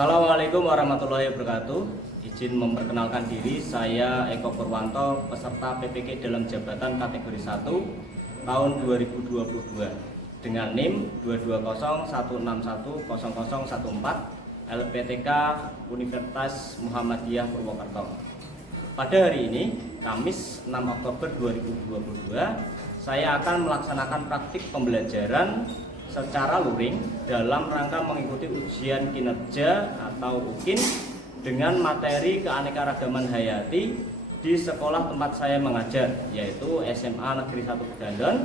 Assalamualaikum warahmatullahi wabarakatuh. Izin memperkenalkan diri, saya Eko Purwanto, peserta PPK dalam jabatan kategori 1 tahun 2022 dengan NIM 22016100014 LPTK Universitas Muhammadiyah Purwokerto. Pada hari ini, Kamis 6 Oktober 2022, saya akan melaksanakan praktik pembelajaran secara luring dalam rangka mengikuti ujian kinerja atau UKIN dengan materi keanekaragaman hayati di sekolah tempat saya mengajar, yaitu SMA Negeri 1 Pegadon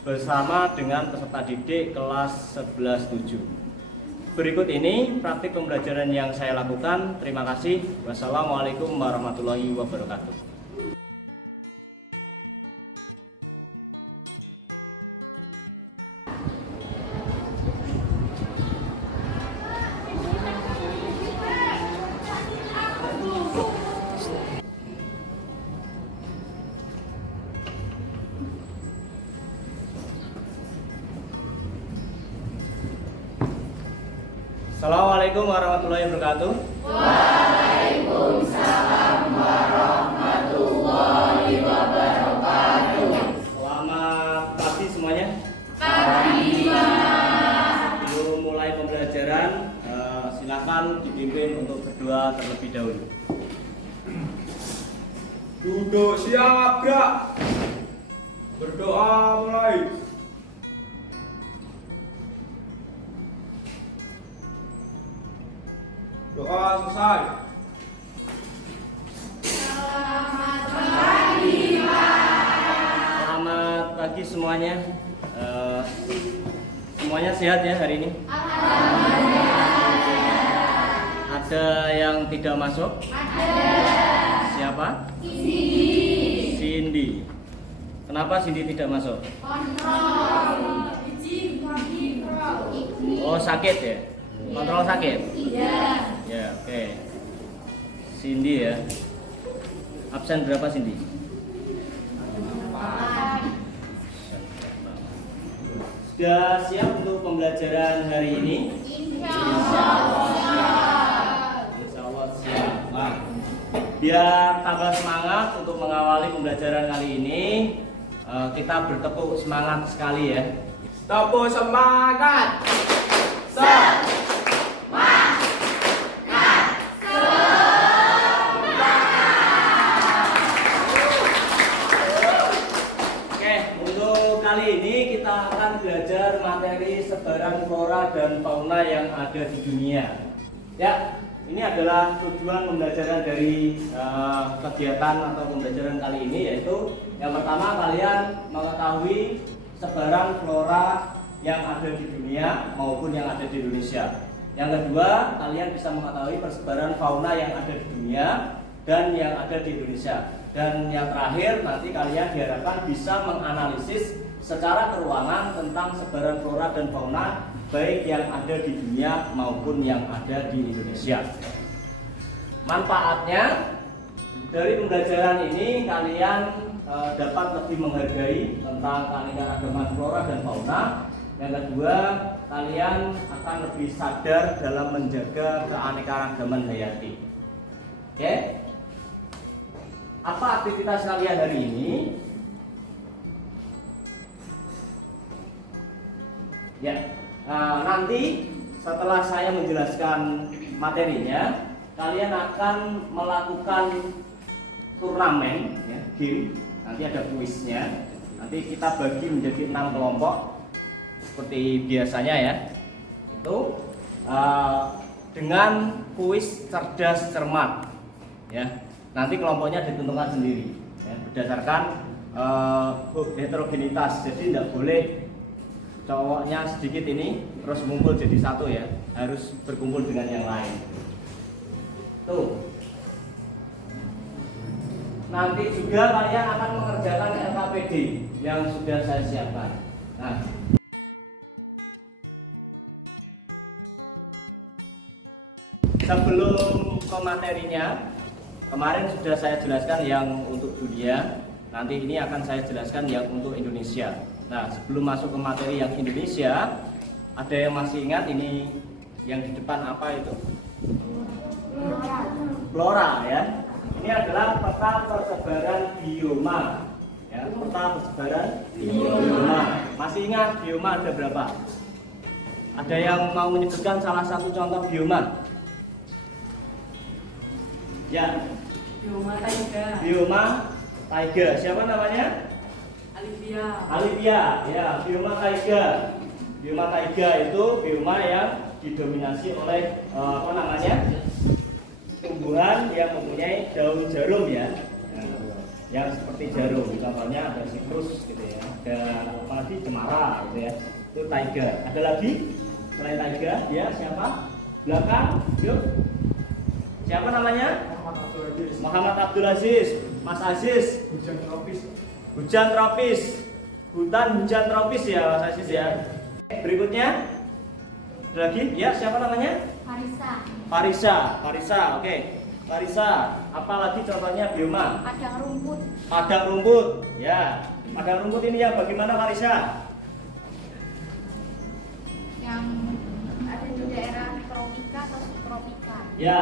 bersama dengan peserta didik kelas 11-7. Berikut ini praktik pembelajaran yang saya lakukan. Terima kasih. Wassalamualaikum warahmatullahi wabarakatuh. Assalamualaikum warahmatullahi wabarakatuh. Waalaikumsalam warahmatullahi wabarakatuh. Selamat pagi semuanya. Pagi, Mas. Sebelum mulai pembelajaran, silakan dipimpin untuk berdoa terlebih dahulu. Duduk siap, gerak. Berdoa mulai. Doa selesai. Selamat pagi, Mas. Selamat pagi semuanya. Semuanya sehat ya hari ini? Ada yang tidak masuk? Siapa? Cindy. Kenapa Cindy tidak masuk? Oh, sakit ya? Kontrol sakit? Iya. Ya, oke. Cindy ya. Absen berapa Cindy? Sudah siap untuk pembelajaran hari ini? Insya Allah siap. Nah, biar tambah semangat untuk mengawali pembelajaran kali ini, kita bertepuk semangat sekali ya. Tepuk semangat. Oke, untuk kali ini kita akan belajar materi sebaran flora dan fauna yang ada di dunia. Ya, ini adalah tujuan pembelajaran dari kegiatan atau pembelajaran kali ini, yaitu yang pertama kalian mengetahui sebaran flora yang ada di dunia maupun yang ada di Indonesia. Yang kedua, kalian bisa mengetahui persebaran fauna yang ada di dunia dan yang ada di Indonesia. Dan yang terakhir, nanti kalian diharapkan bisa menganalisis secara keruangan tentang sebaran flora dan fauna baik yang ada di dunia maupun yang ada di Indonesia. Manfaatnya dari pembelajaran ini, kalian dapat lebih menghargai tentang keanekaragaman flora dan fauna. Yang kedua, kalian akan lebih sadar dalam menjaga keanekaragaman hayati. Oke? Apa aktivitas kalian hari ini? Ya, nanti setelah saya menjelaskan materinya, kalian akan melakukan turnamen, ya, game. Nanti ada kuisnya. Nanti kita bagi menjadi 6 kelompok seperti biasanya ya. Itu dengan kuis cerdas cermat, ya. Nanti kelompoknya ditentukan sendiri, ya, berdasarkan heterogenitas. Jadi tidak boleh cowoknya sedikit ini terus ngumpul jadi satu ya, harus berkumpul dengan yang lain. Tuh. Nanti juga kalian akan mengerjakan LKPD yang sudah saya siapkan. Nah, sebelum ke materinya, kemarin sudah saya jelaskan yang untuk dunia. Nanti ini akan saya jelaskan yang untuk Indonesia. Nah, sebelum masuk ke materi yang Indonesia, ada yang masih ingat ini yang di depan apa itu? Flora ya. Ini adalah peta persebaran bioma. Ya, peta persebaran bioma. Masih ingat bioma ada berapa? Ada yang mau menyebutkan salah satu contoh bioma? Ya. Bioma taiga. Bioma taiga. Siapa namanya? Alivia. Alivia. Ya, bioma taiga. Bioma taiga itu bioma yang didominasi oleh apa namanya? Tumbuhan yang mempunyai daun jarum ya. Nah, yang seperti jarum. Contohnya ada sitrus gitu ya. Ada apa lagi? Cemara gitu ya. Itu taiga. Ada lagi selain taiga? Ya, siapa? Belakang. Yuk. Siapa namanya? Muhammad Abdul Aziz. Mas Aziz. Hujan tropis. Hujan tropis. Hutan hujan tropis ya Mas Aziz ya. Berikutnya ada lagi? Ya, siapa namanya? Farisa. Farisa. Farisa, oke. Farisa. Apalagi contohnya bioma? Padang rumput. Padang rumput. Ya. Padang rumput ini yang bagaimana Farisa? Yang ada di daerah tropika atau subtropika. Ya,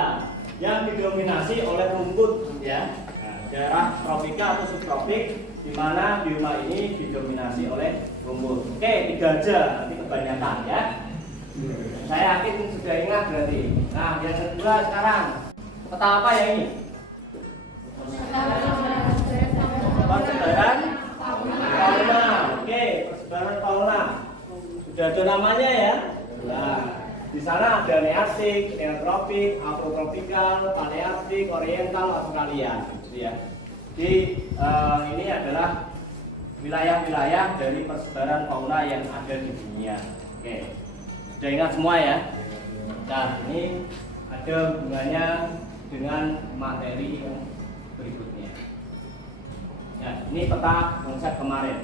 yang didominasi oleh rumput ya. Nah, daerah tropika atau subtropik di mana bioma ini didominasi oleh rumput. Oke, 3 aja, nanti kebanyakan ya. Saya yakin sudah ingat berarti. Nah, yang kedua sekarang peta apa ya ini? Persebaran fauna. Oke, persebaran fauna. Sudah ada namanya ya. Nah, di sana ada nearktik, neotropik, afrotropikal, palearktik, oriental, australia, gitu ya. Jadi ini adalah wilayah-wilayah dari persebaran fauna yang ada di dunia. Oke, sudah ingat semua ya. Nah, ini ada hubungannya dengan materi yang berikutnya. Nah, ini peta konsep kemarin.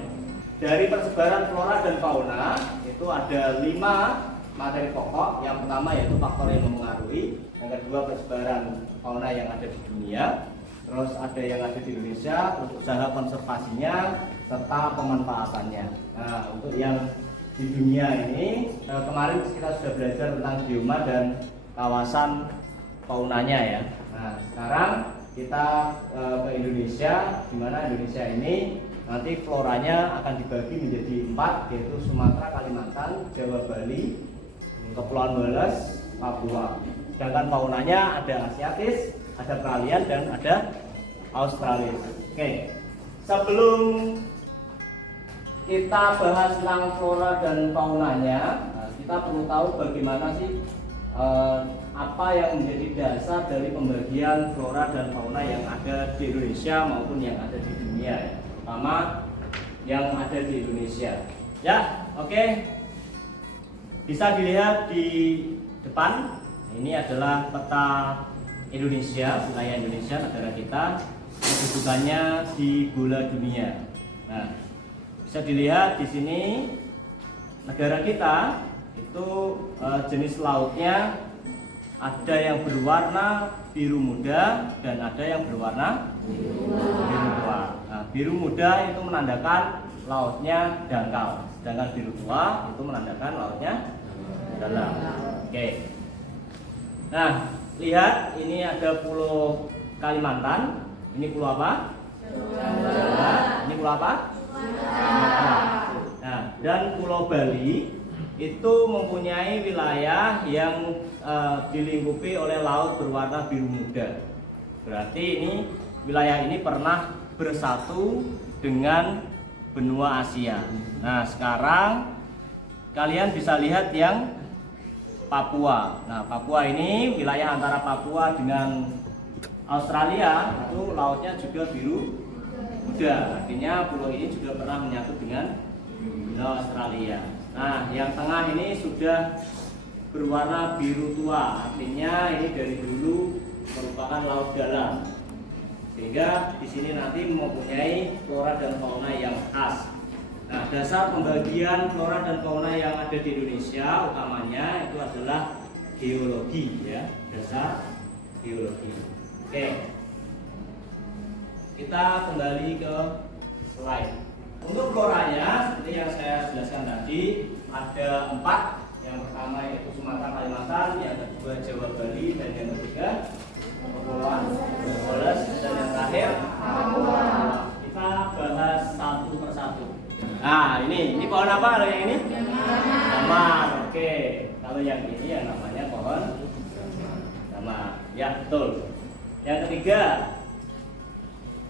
Dari persebaran flora dan fauna itu ada 5 materi pokok. Yang pertama yaitu faktor yang mempengaruhi, yang kedua persebaran fauna yang ada di dunia, terus ada yang ada di Indonesia, terus usaha konservasinya serta pemanfaatannya. Nah, untuk yang di dunia ini kemarin kita sudah belajar tentang bioma dan kawasan faunanya ya. Nah, sekarang kita ke Indonesia, di mana Indonesia ini nanti floranya akan dibagi menjadi 4, yaitu Sumatera, Kalimantan, Jawa, Bali, Kepulauan Wallace, Papua. Sedangkan faunanya ada Asiatis, ada Peralian, dan ada Australis. Oke, sebelum kita bahas tentang flora dan faunanya, kita perlu tahu bagaimana sih apa yang menjadi dasar dari pembagian flora dan fauna yang ada di Indonesia maupun yang ada di dunia ya. Pertama yang ada di Indonesia. Ya, oke. Bisa dilihat di depan. Ini adalah peta Indonesia, wilayah Indonesia, negara kita. Kedudukannya di bola dunia. Nah, bisa dilihat di sini negara kita itu jenis lautnya ada yang berwarna biru muda dan ada yang berwarna biru tua. Nah, biru muda itu menandakan lautnya dangkal, sedangkan biru tua itu menandakan lautnya dalam. Oke. Nah, lihat ini ada Pulau Kalimantan. Ini pulau apa? Jawa. Ini pulau apa? Nah, dan Pulau Bali itu mempunyai wilayah yang dilingkupi oleh laut berwarna biru muda. Berarti ini wilayah ini pernah bersatu dengan benua Asia. Nah, sekarang kalian bisa lihat yang Papua. Nah, Papua ini wilayah antara Papua dengan Australia itu lautnya juga biru muda. Artinya pulau ini juga pernah menyatu dengan benua Australia. Nah, yang tengah ini sudah berwarna biru tua, artinya ini dari dulu merupakan laut dalam. Sehingga di sini nanti mempunyai flora dan fauna yang khas. Nah, dasar pembagian flora dan fauna yang ada di Indonesia utamanya itu adalah geologi ya, dasar geologi. Oke. Kita kembali ke slide. Untuk floranya seperti yang saya jelaskan tadi ada 4. Yang pertama yaitu Sumatera, Kalimantan, yang kedua Jawa, Bali, dan yang ketiga kepulauan Flores, dan yang terakhir kita bahas satu persatu. Nah, ini pohon apa kalau yang ini? Damar. Oke. Kalau yang ini yang namanya pohon damar. Ya, betul. Yang ketiga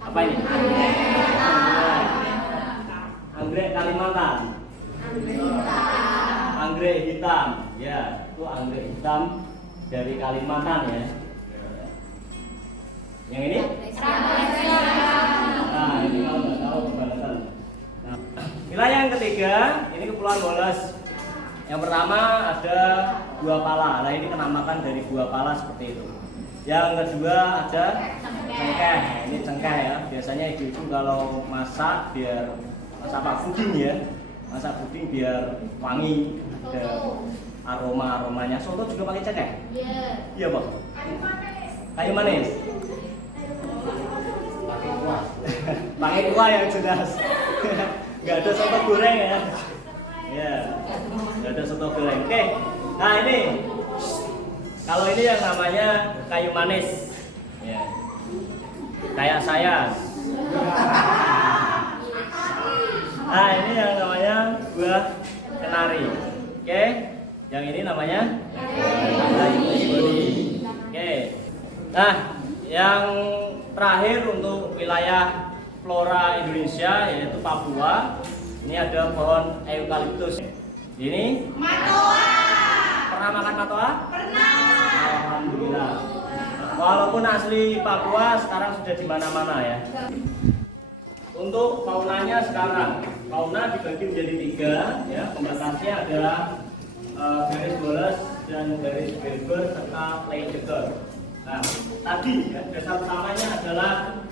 apa ini? Anggrek Kalimantan. Anggrek hitam. Ya, itu anggrek hitam dari Kalimantan ya. Yang ini? Nah, ini kalau nggak tahu kebangetan. Nah, wilayah yang ketiga, ini Kepulauan Flores. Yang pertama ada buah pala. Nah, ini kenamakan dari buah pala seperti itu. Yang kedua ada cengkeh. Ini cengkeh ya. Biasanya ibu-ibu kalau masak biar masak apa? Puding ya. Masak puding biar wangi, ada aromanya. Soto juga pakai cengkeh? Iya. Iya, Pak. Kayu manis. Pakai kuah yang jelas. Nggak ada soto goreng ya. Ya, nggak ada soto goreng. Oke. Nah, ini kalau ini yang namanya kayu manis. Ya. Kayak saya. Nah, ini yang namanya buah kenari. Oke. Yang ini namanya oke. Nah, yang terakhir untuk wilayah flora Indonesia yaitu Papua. Ini ada pohon eukaliptus. Ini matoa. Pernah makan matoa? Pernah. Alhamdulillah. Walaupun asli Papua sekarang sudah di mana-mana ya. Untuk faunanya sekarang, fauna dibagi menjadi 3 ya. Pembatasnya adalah garis boles dan garis berber serta playjacker. Nah, tadi ya, dasar utamanya adalah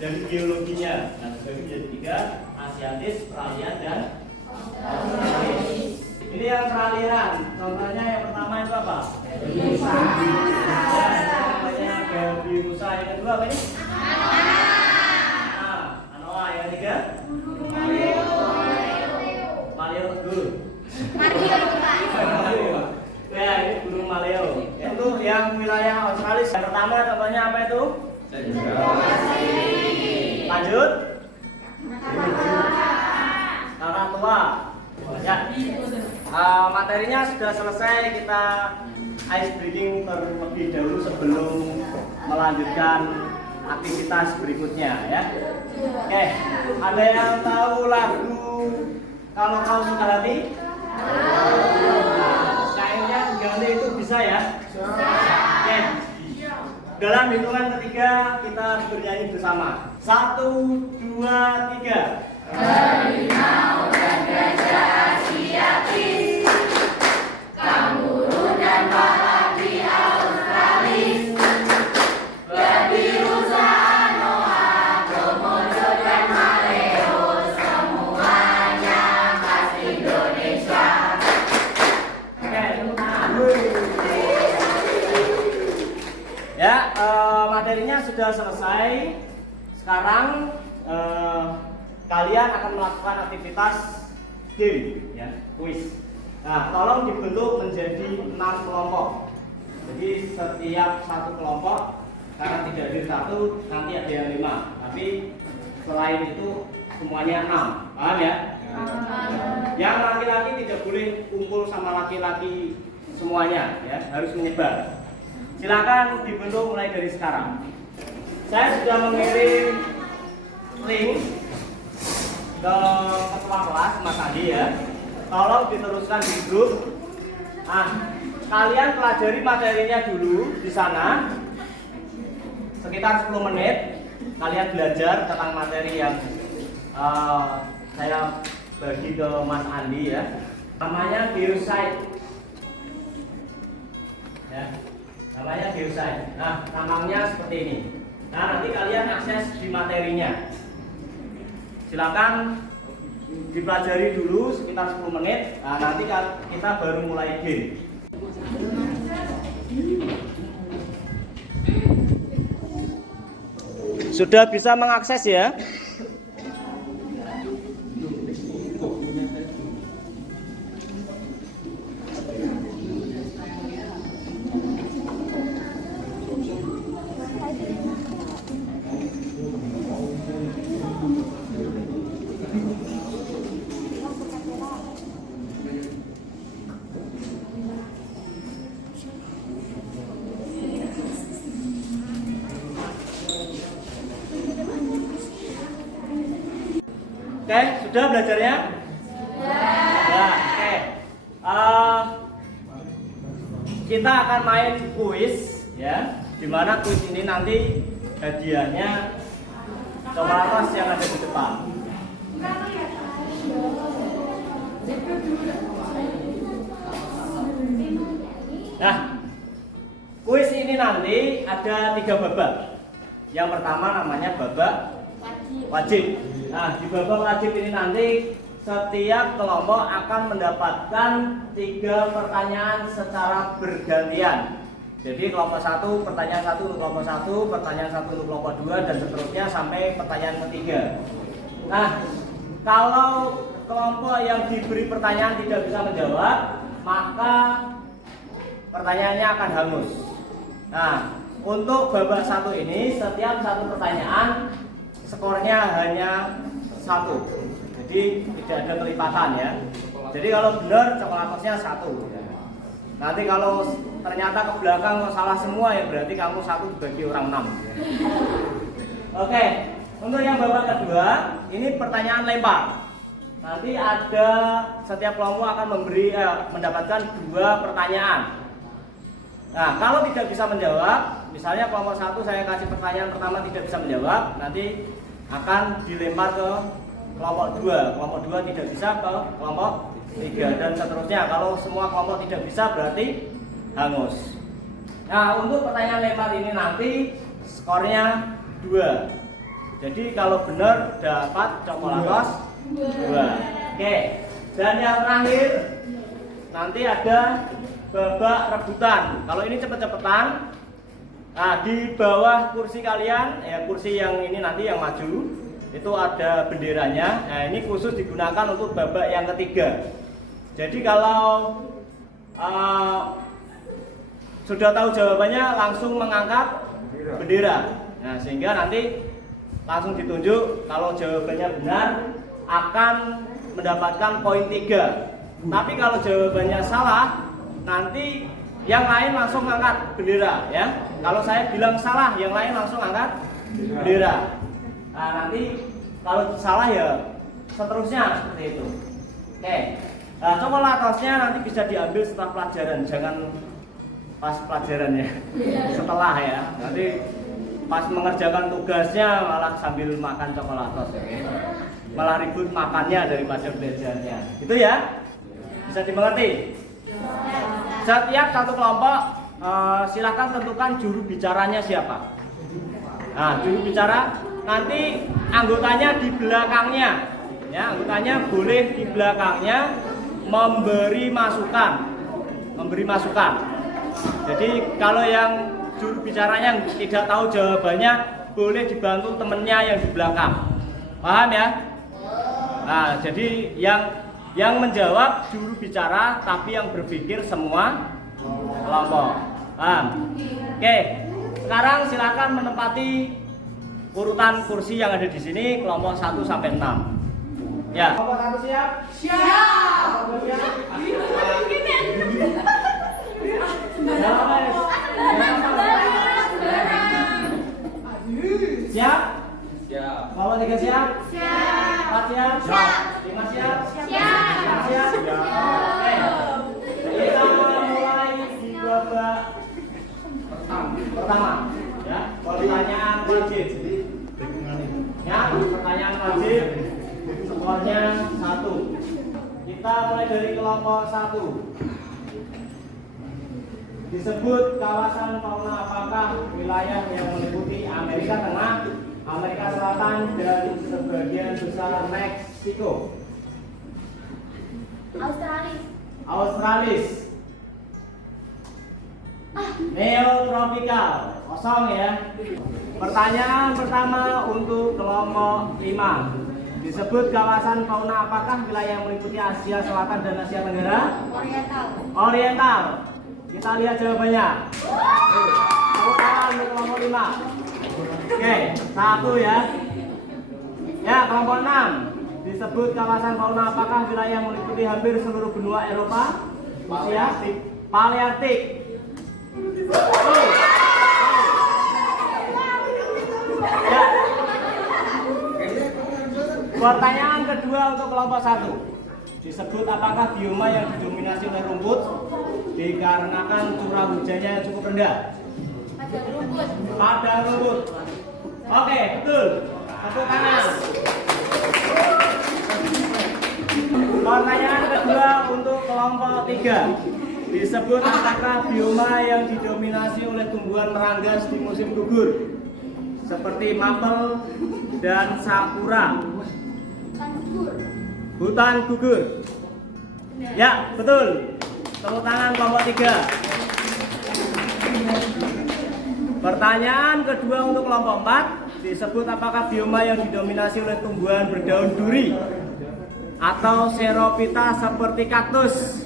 dari biologinya. Nah, dibagi menjadi 3, Asiatis, peralihan, dan Australis. Ini yang peralihan. Contohnya yang pertama itu apa? Gabirusa. Gabirusa. Yang kedua apa ini? Anoa. Yang ketiga? Maleo tegur. Ya, ini burung maleo. Itu yang wilayah Australis. Yang pertama contohnya apa itu? Lanjut. Taratua. Ya. Materinya sudah selesai, kita ice breaking terlebih dahulu sebelum melanjutkan aktivitas berikutnya ya. Oke, ada yang tahu lagu Kalau Kau Suka Hati? Kayaknya ganti itu bisa ya. Oke. Dalam hitungan ketiga kita bernyanyi bersama. 1, 2, 3. Harimau dan gajah Asiatis, kanguru dan balak di Australis, Gabirusa, Anoa, Komodo dan Maleo, semuanya khas Indonesia. Ya, materinya sudah selesai. Sekarang kalian akan melakukan aktivitas game, ya, quiz. Nah, tolong dibentuk menjadi 6 kelompok. Jadi setiap satu kelompok, karena tidak ada 1, nanti ada yang 5. Tapi selain itu semuanya 6. Paham ya? Yang laki-laki tidak boleh kumpul sama laki-laki semuanya, ya, harus menyebar. Silakan dibentuk mulai dari sekarang. Saya sudah mengirim link ke ketua kelas Mas Andi ya. Tolong diteruskan di grup. Kalian pelajari materinya dulu di sana. Sekitar 10 menit kalian belajar tentang materi yang saya bagi ke Mas Andi ya. Namanya geosite. Ya. Namanya geosite. Nah, namanya seperti ini. Nah, nanti kalian akses di materinya. Silakan dipelajari dulu sekitar 10 menit. Nah, nanti kita baru mulai game. Sudah bisa mengakses ya? Oke, sudah belajarnya? Ya, oke. Kita akan main kuis, ya. Dimana kuis ini nanti hadiahnya coklat yang ada di depan. Nah, kuis ini nanti ada 3 babak. Yang pertama namanya babak wajib. Nah, di babak wajib ini nanti setiap kelompok akan mendapatkan 3 pertanyaan secara bergantian. Jadi kelompok 1, pertanyaan 1 untuk kelompok 1, pertanyaan 1 untuk kelompok 2, dan seterusnya sampai pertanyaan ketiga. Nah, kalau kelompok yang diberi pertanyaan tidak bisa menjawab, maka pertanyaannya akan hangus. Nah, untuk babak 1 ini setiap 1 pertanyaan skornya hanya 1. Jadi tidak ada kelipatan ya. Jadi kalau benar coklatosnya 1. Nanti kalau ternyata ke belakang salah semua ya berarti kamu 1 dibagi orang 6. Oke, untuk yang babak kedua ini pertanyaan lempar. Nanti ada setiap kelompok akan mendapatkan 2 pertanyaan. Nah, kalau tidak bisa menjawab, misalnya kelompok 1 saya kasih pertanyaan pertama tidak bisa menjawab, nanti akan dilempar ke kelompok 2. Kelompok 2 tidak bisa ke kelompok 3 dan seterusnya. Kalau semua kelompok tidak bisa berarti hangus. Nah, untuk pertanyaan lempar ini nanti skornya 2. Jadi kalau benar dapat coklatos 2. Oke. Dan yang terakhir nanti ada babak rebutan. Kalau ini cepet-cepetan. Nah, di bawah kursi kalian, ya kursi yang ini nanti yang maju, itu ada benderanya. Nah, ini khusus digunakan untuk babak yang ketiga. Jadi kalau sudah tahu jawabannya langsung mengangkat bendera. Nah, sehingga nanti langsung ditunjuk kalau jawabannya benar akan mendapatkan poin 3. Tapi kalau jawabannya salah, nanti yang lain langsung angkat bendera ya. Kalau saya bilang salah, yang lain langsung angkat bendera. Nah, nanti kalau salah ya seterusnya seperti itu. Oke. Nah, coklatosnya nanti bisa diambil setelah pelajaran, jangan pas pelajarannya. Setelah ya. Nanti pas mengerjakan tugasnya malah sambil makan coklatos ya. Malah ribut makannya daripada belajarnya. Itu ya. Bisa dimengerti? Setiap 1 kelompok silakan tentukan juru bicaranya siapa. Nah, juru bicara nanti anggotanya di belakangnya, ya anggotanya boleh di belakangnya memberi masukan. Jadi kalau yang juru bicaranya tidak tahu jawabannya, boleh dibantu temennya yang di belakang. Paham ya? Nah, jadi yang menjawab juru bicara, tapi yang berpikir semua kelompok. Paham? Oke, sekarang silakan menempati urutan kursi yang ada di sini, kelompok 1 sampai 6. Ya. Kelompok 1 siap? Siap. Kelompok siap? Siap? Siap. Kelompok 3 siap? Siap. 4 siap? Siap. 5 siap? Siap. 6 siap? Oke. Kita mulai di babak pertama. Ya, pertanyaan wajib. Ya, pertanyaan wajib. Skornya 1. Kita mulai dari kelompok 1. Disebut kawasan fauna apakah wilayah yang meliputi Amerika Tengah, Amerika Selatan, dan sebagian besar Meksiko? Australis. Neotropikal. Kosong ya. Pertanyaan pertama untuk kelompok 5. Disebut kawasan fauna apakah wilayah yang meliputi Asia Selatan dan Asia Tenggara? Oriental. Kita lihat jawabannya. Tepuk tangan untuk kelompok 5. Oke, 1 ya. Ya, kelompok 6. Disebut kawasan fauna apakah wilayah yang meliputi hampir seluruh benua Eropa? Paleartik. Ya. Pertanyaan kedua. kedua untuk kelompok 1. Disebut apakah bioma yang didominasi oleh rumput dikarenakan curah hujannya yang cukup rendah? Padang rumput. Padang rumput. Oke, betul. Tepuk tangan. Pertanyaan kedua untuk kelompok 3. Disebut apakah bioma yang didominasi oleh tumbuhan meranggas di musim gugur seperti mapel dan sakura? Hutan gugur. Ya, betul. Tepuk tangan kelompok 3. Pertanyaan kedua untuk kelompok 4. Disebut apakah bioma yang didominasi oleh tumbuhan berdaun duri atau xerophyta seperti kaktus?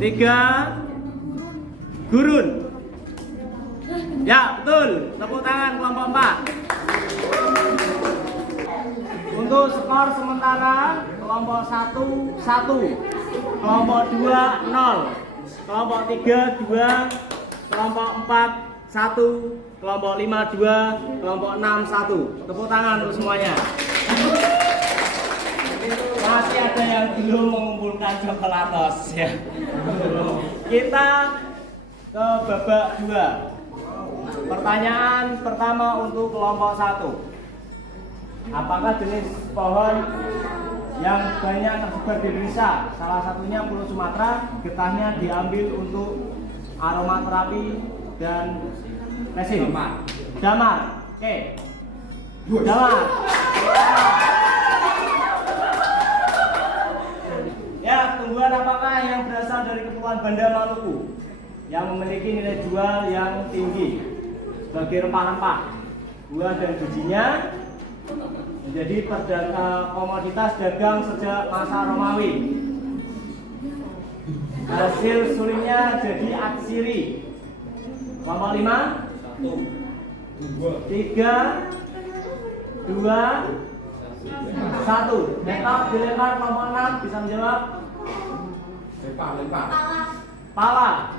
3. Gurun. Ya, betul. Tepuk tangan kelompok 4. Untuk skor sementara kelompok 1 1, kelompok 2 0, kelompok 3 2, kelompok 4 1, kelompok 5 2, kelompok 6 1. Tepuk tangan untuk semuanya. Masih ada yang belum mengumpulkan coklatos ya. Kita ke babak 2. Pertanyaan pertama untuk kelompok 1. Apakah jenis pohon yang banyak tersebar di Indonesia? Salah satunya Pulau Sumatera, getahnya diambil untuk aromaterapi dan resin. Damar. Oke. Damar. Ya, tumbuhan apakah yang berasal dari Kepulauan Banda Maluku yang memiliki nilai jual yang tinggi sebagai rempah-rempah? Buah dan bijinya menjadi komoditas dagang sejak masa Romawi. Hasil sulitnya jadi atsiri. Kelompok 5 3 2 1. Metode dilempar kelompok 6 bisa menjawab. Lempar. Pala.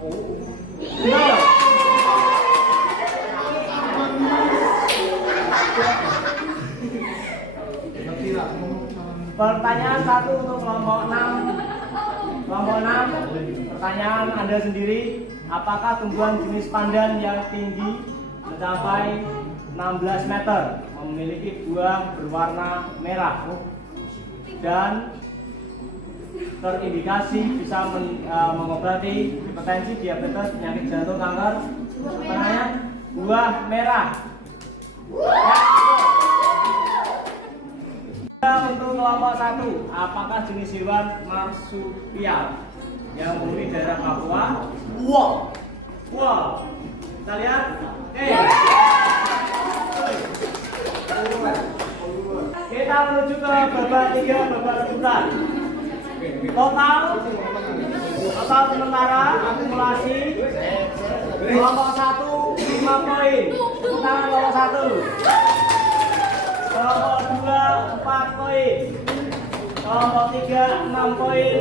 Oh. Benar. Pertanyaan 1 untuk kelompok 6. Kelompok 6. Pertanyaan Anda sendiri, apakah tumbuhan jenis pandan yang tinggi mencapai 16 meter memiliki buah berwarna merah dan terindikasi bisa mengobati hipertensi, diabetes, penyakit jantung, kanker? Pertanyaan, buah merah. Untuk kelompok 1, apakah jenis hewan marsupial yang menghuni daerah Papua? Wow. Kita lihat. Kita menuju ke babak 3, babak rebutan. Total sementara akumulasi kelompok 1 5 poin. Kita kelompok 1. Kelompok 2 4 poin. Kelompok 3 6 poin.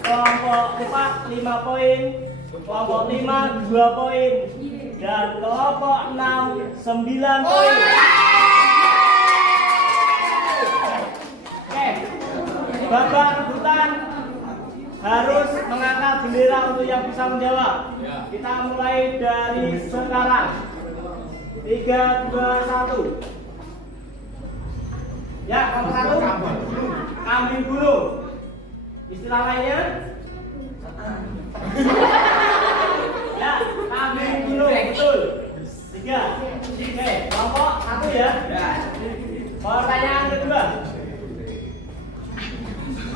Kelompok 4 5 poin. Kelompok 5 2 poin. Dan kelompok 6 9 poin. Oke. Babak rebutan harus mengangkat bendera untuk yang bisa menjawab. Kita mulai dari sekarang. 3 2 1. Ya, kelompok 1 kambing bulu. Istilah lainnya? Ya, kambing bulu, betul. 3. Oke, kelompok 1 ya. Pertanyaan kedua.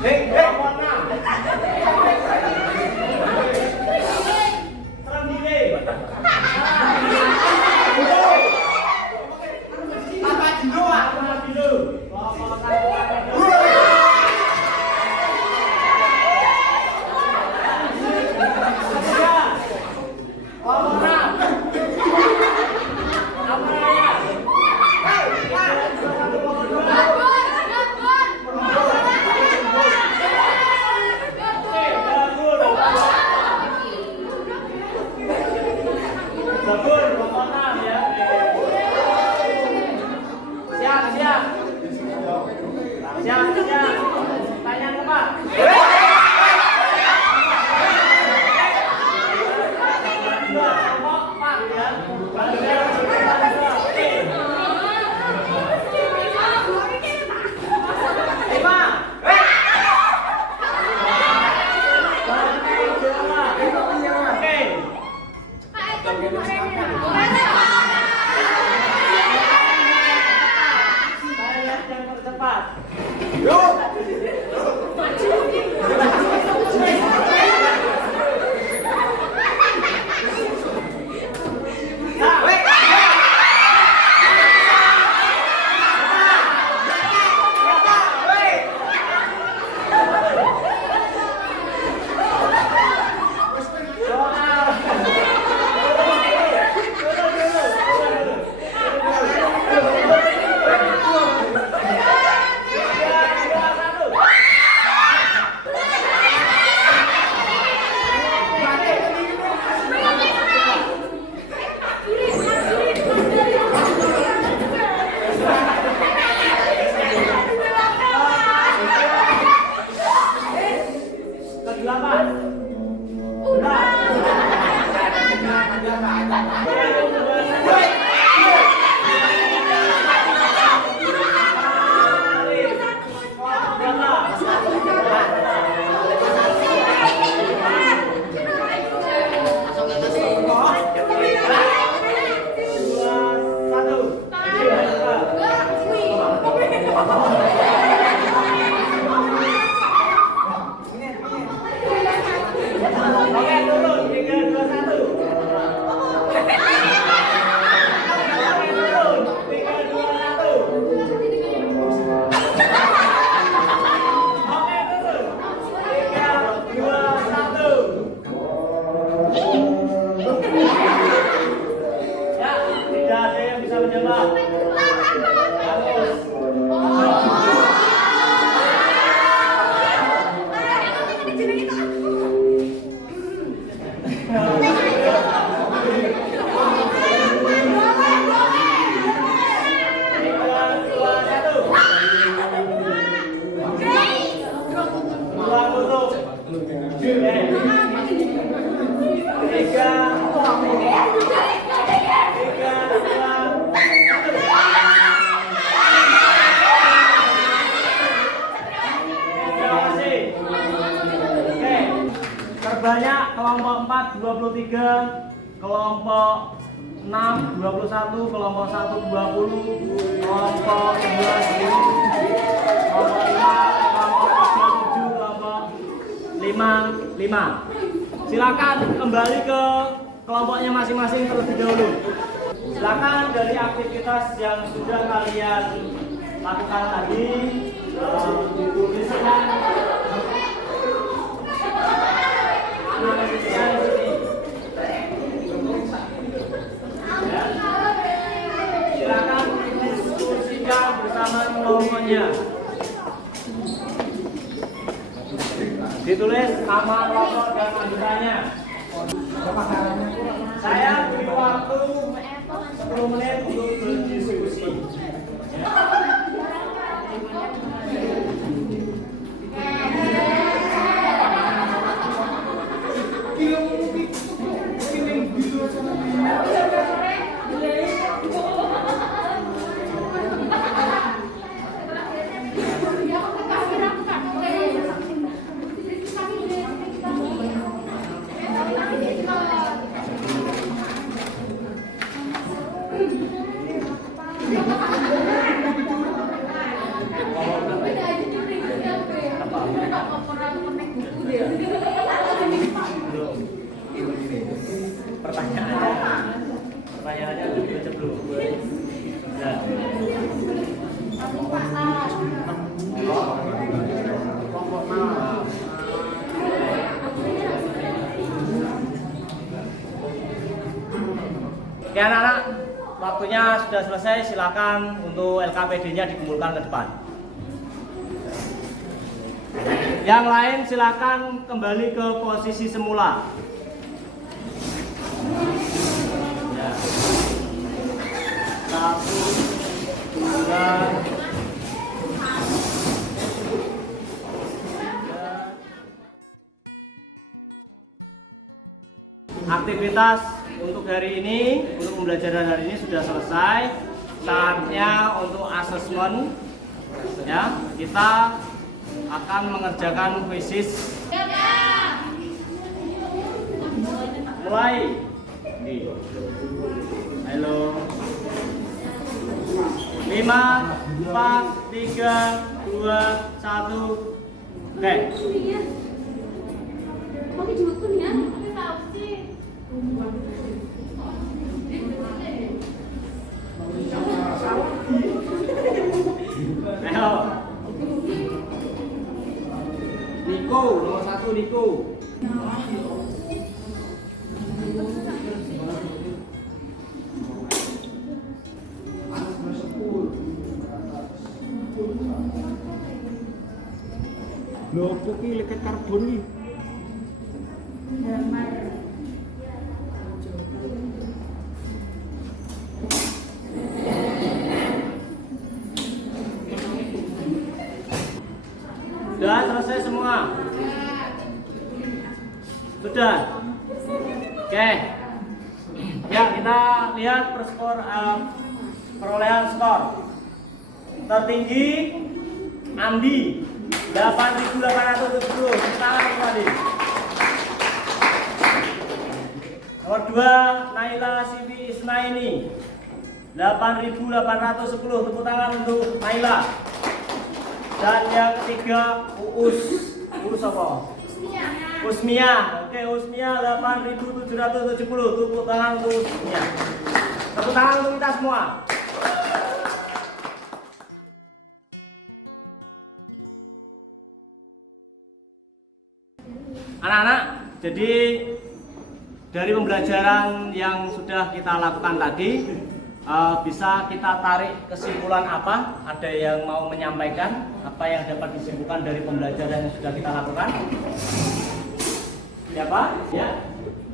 Kelompok 6. Serem diri. Apa dulu? Kelompok 1. 8. Benar. Terbanyak kelompok 4 23, kelompok 6 21, kelompok 1 20, kelompok 2 10, kelompok 5, kelompok 3 7, kelompok 5 5. Silakan kembali ke kelompoknya masing-masing terlebih dahulu. Silakan dari aktivitas yang sudah kalian lakukan tadi dituliskan. Silakan diskusikan bersama kelompoknya. Ditulis nama kelompok dan anggotanya. Saya beri waktu 10 menit untuk berdiskusi. Pertanyaannya udah dibaca belum? Nah. Oke anak-anak, waktunya sudah selesai. Silakan untuk LKPD-nya dikumpulkan ke depan. Yang lain silakan kembali ke posisi semula. Ya. 1, 2, 3. Aktivitas untuk hari ini, untuk pembelajaran hari ini sudah selesai. Saatnya untuk asesmen. Ya, kita akan mengerjakan kuisis. Mulai. Halo. 5, 4, 3, 2, 1. Oke. Ayo. Niko, nomor 1 Niko. Lho, kok iki leket karbon iki? Sudah selesai semua. Sudah. Oke. Ya, kita lihat perolehan skor. Tertinggi Andi 8.870. Tangan kembali. Nomor 2 Naila Siti Isnaini 8.810. Tepuk tangan untuk Naila. Dan yang ketiga Uus apa? Usmia. Oke, Usmia 8.770. Tepuk tangan untuk Usmia. Tepuk tangan untuk kita semua. Anak-anak, jadi dari pembelajaran yang sudah kita lakukan tadi, bisa kita tarik kesimpulan apa? Ada yang mau menyampaikan apa yang dapat disimpulkan dari pembelajaran yang sudah kita lakukan? Siapa? Ya.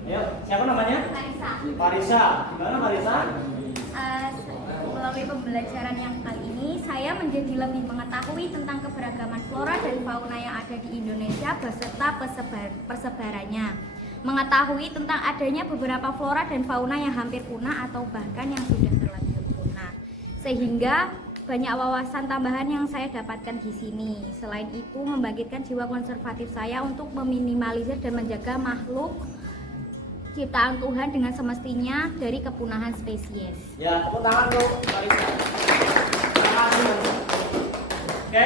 Ayo, siapa namanya? Parisa. Parisa. Gimana Parisa? Melalui pembelajaran yang kali ini, saya menjadi lebih mengetahui tentang keberagaman flora dan fauna yang ada di Indonesia beserta persebarannya. Mengetahui tentang adanya beberapa flora dan fauna yang hampir punah atau bahkan yang sudah terlanjur punah. Sehingga banyak wawasan tambahan yang saya dapatkan di sini. Selain itu, membangkitkan jiwa konservatif saya untuk meminimalisir dan menjaga makhluk ciptaan Tuhan dengan semestinya dari kepunahan spesies. Ya, tepuk tangan untuk Parisa. Terima kasih. Oke,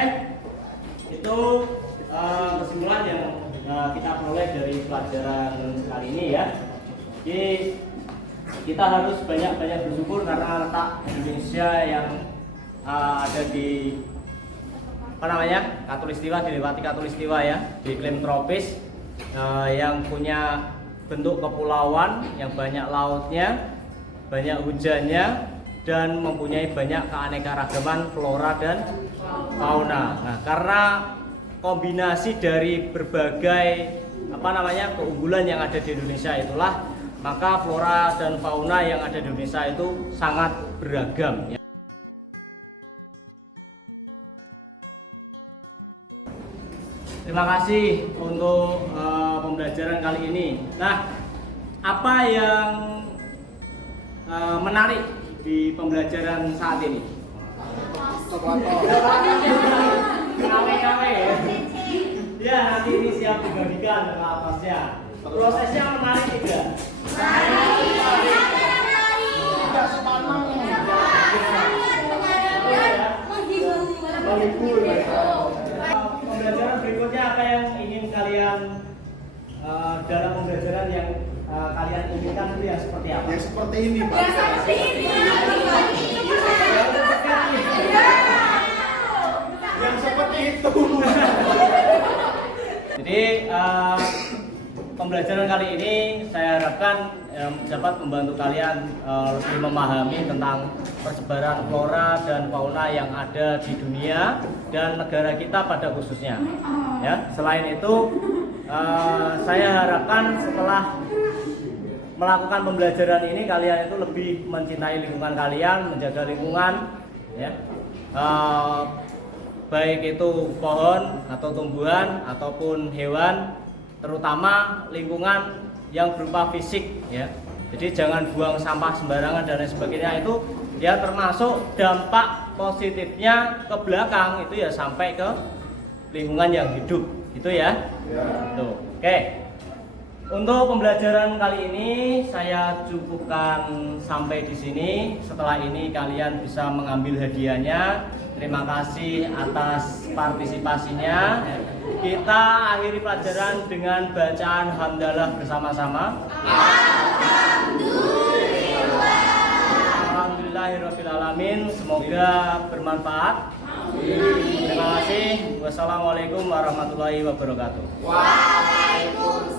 itu kesimpulan yang kita peroleh dari pelajaran kali ini ya. Jadi kita harus banyak-banyak bersyukur karena letak Indonesia yang ada di Katulistiwa, dilewati Katulistiwa ya, di iklim tropis yang punya bentuk kepulauan yang banyak lautnya, banyak hujannya, dan mempunyai banyak keanekaragaman flora dan fauna. Nah, karena kombinasi dari berbagai keunggulan yang ada di Indonesia itulah, maka flora dan fauna yang ada di Indonesia itu sangat beragam. Terima kasih untuk pembelajaran kali ini. Nah, apa yang menarik di pembelajaran saat ini? Kawe-kawe ya. Ya, nanti ini siap dibagikan ke atasnya. Prosesnya menarik tidak? Menghibur. Pembelajaran berikutnya apa yang ingin kalian dalam pembelajaran yang kalian inginkan itu yang seperti apa? Ya seperti ini, Pak. Yang seperti itu. Jadi pembelajaran kali ini saya harapkan dapat membantu kalian lebih memahami tentang persebaran flora dan fauna yang ada di dunia dan negara kita pada khususnya. Ya, selain itu saya harapkan setelah melakukan pembelajaran ini kalian itu lebih mencintai lingkungan kalian, menjaga lingkungan, ya. Baik itu pohon atau tumbuhan ataupun hewan, terutama lingkungan yang berupa fisik ya. Jadi jangan buang sampah sembarangan dan lain sebagainya, itu ya termasuk dampak positifnya ke belakang itu ya sampai ke lingkungan yang hidup itu ya. Tuh. Oke. Untuk pembelajaran kali ini saya cukupkan sampai di sini. Setelah ini kalian bisa mengambil hadiahnya. Terima kasih atas partisipasinya. Kita akhiri pelajaran dengan bacaan hamdalah bersama-sama. Alhamdulillahirrahmanirrahim. Semoga bermanfaat. Terima kasih. Wassalamualaikum warahmatullahi wabarakatuh. Waalaikumsalam.